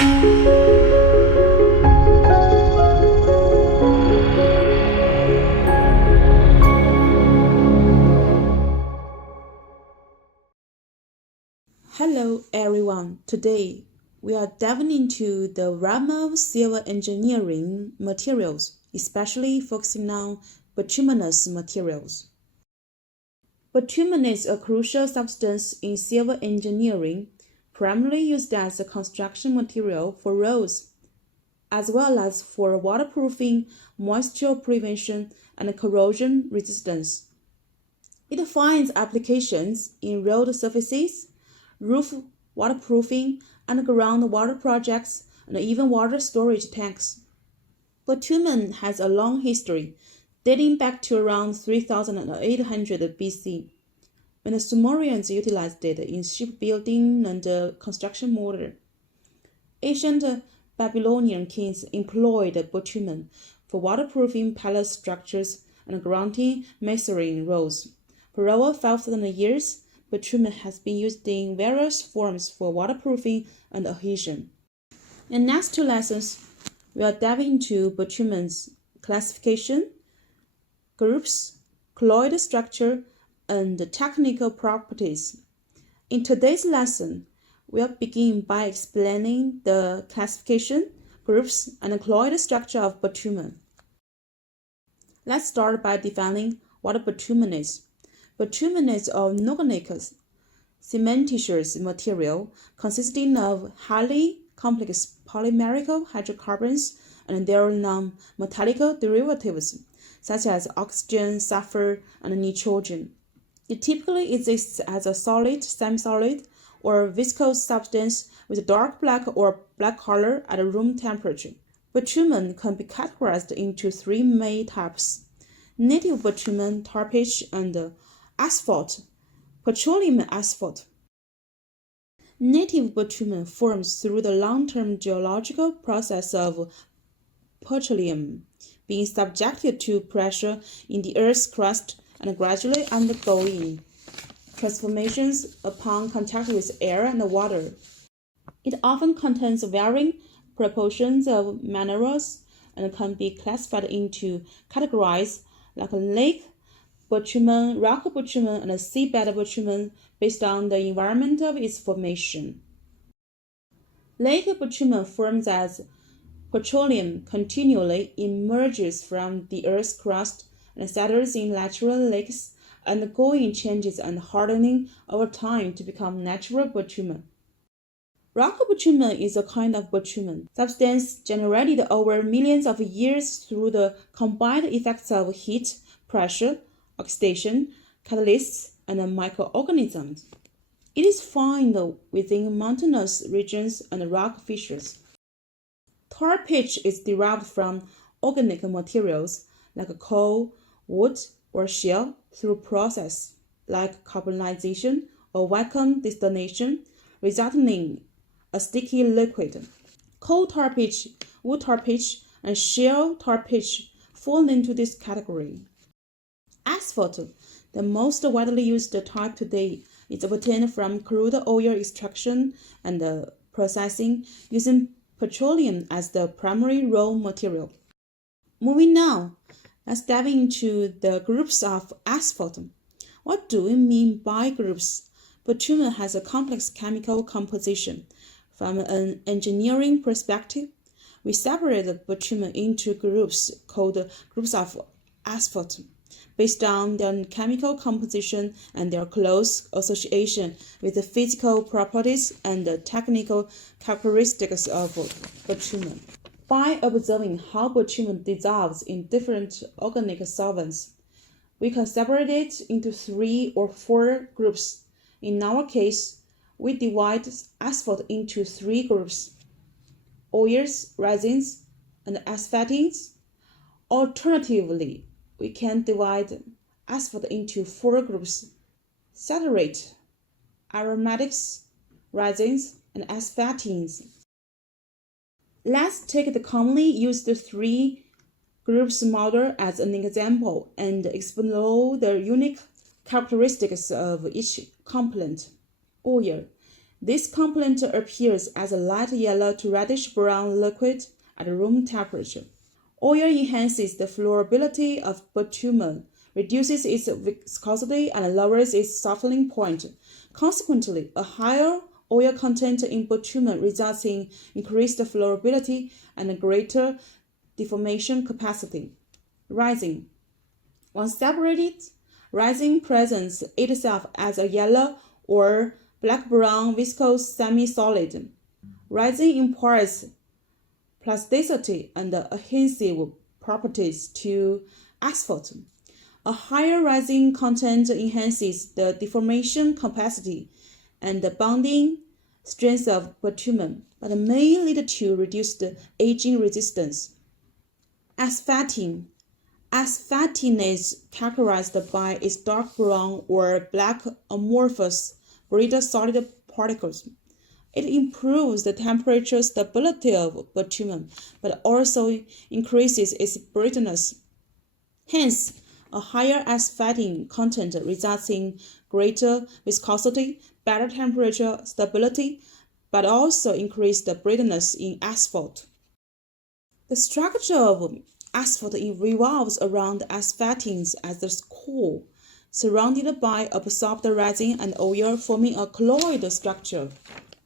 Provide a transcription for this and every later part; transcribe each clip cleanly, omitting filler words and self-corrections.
Hello everyone, today we are diving into the realm of civil engineering materials, especially focusing on bituminous materials. Bitumen is a crucial substance in civil engineering, primarily used as a construction material for roads, as well as for waterproofing, moisture prevention, and corrosion resistance. It finds applications in road surfaces, roof waterproofing, and groundwater projects, and even water storage tanks. Bitumen has a long history, dating back to around 3800 BC, when the Sumerians utilized it in shipbuilding and construction mortar. Ancient Babylonian kings employed bitumen for waterproofing palace structures and granting masonry roads. For over 5,000 years, bitumen has been used in various forms for waterproofing and adhesion. In the next two lessons, we will dive into bitumen's classification, groups, colloidal structure, and technical properties. In today's lesson, we'll begin by explaining the classification, groups, and colloidal structure of bitumen. Let's start by defining what bitumen is. Bitumen is an organic cementitious material consisting of highly complex polymeric hydrocarbons and their non-metallic derivatives, such as oxygen, sulfur, and nitrogen. It typically exists as a solid, semi-solid, or viscous substance with dark black or black color at room temperature. Bitumen can be categorized into three main types: native bitumen, tar pitch, and asphalt, petroleum asphalt. Native bitumen forms through the long-term geological process of petroleum being subjected to pressure in the Earth's crust and gradually undergoing transformations upon contact with air and water. It often contains varying proportions of minerals and can be classified into categories like lake bitumen, rock bitumen, and seabed bitumen based on the environment of its formation. Lake bitumen forms as petroleum continually emerges from the Earth's crust and settles in natural lakes, undergoing changes and hardening over time to become natural bitumen. Rock bitumen is a kind of bitumen substance generated over millions of years through the combined effects of heat, pressure, oxidation, catalysts, and microorganisms. It is found within mountainous regions and rock fissures. Tar pitch is derived from organic materials like coal, wood, or shale through process like carbonization or vacuum distillation, resulting in a sticky liquid. Coal tar pitch, wood tar pitch, and shale tar pitch fall into this category. Asphalt, the most widely used type today, is obtained from crude oil extraction and processing using petroleum as the primary raw material. Moving on, let's dive into the groups of asphalt. What do we mean by groups? Bitumen has a complex chemical composition. From an engineering perspective, we separate bitumen into groups called groups of asphalt, based on their chemical composition and their close association with the physical properties and the technical characteristics of bitumen. By observing how bitumen dissolves in different organic solvents, we can separate it into 3 or 4 groups. In our case, we divide asphalt into 3 groups: oils, resins, and asphaltenes. Alternatively, we can divide asphalt into 4 groups: saturate, aromatics, resins, and asphaltenes. Let's take the commonly used 3 groups model as an example and explore the unique characteristics of each component. Oil. This component appears as a light yellow to reddish brown liquid at room temperature. Oil enhances the flowability of bitumen, reduces its viscosity, and lowers its softening point. Consequently, a higher oil content in bitumen results in increased flowability and greater deformation capacity. Resin. Once separated, resin presents itself as a yellow or black-brown viscous semi-solid. Resin imparts plasticity and adhesive properties to asphalt. A higher resin content enhances the deformation capacity and the bonding strength of bitumen, but may lead to reduced aging resistance. Asphalting. Asphalting is characterized by its dark brown or black amorphous brittle solid particles. It improves the temperature stability of bitumen, but also increases its brittleness. Hence, a higher asphalting content results in greater viscosity, better temperature stability, but also increased brittleness in asphalt. The structure of asphalt revolves around asphaltenes as the core, surrounded by absorbed resin and oil, forming a colloidal structure.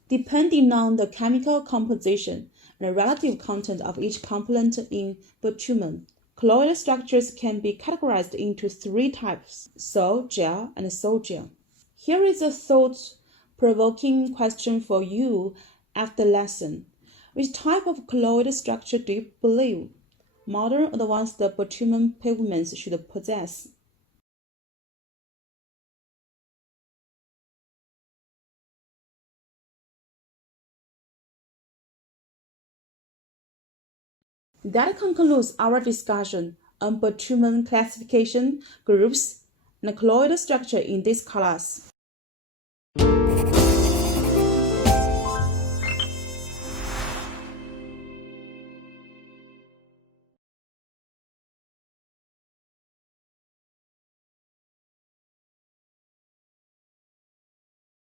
Depending on the chemical composition and the relative content of each component in bitumen, colloidal structures can be categorized into three types: sol, gel, and sol-gel. Here is a thought-provoking question for you after lesson. Which type of colloidal structure do you believe modern advanced bitumen pavements should possess? That concludes our discussion on bitumen classification, groups, and colloidal structure in this class.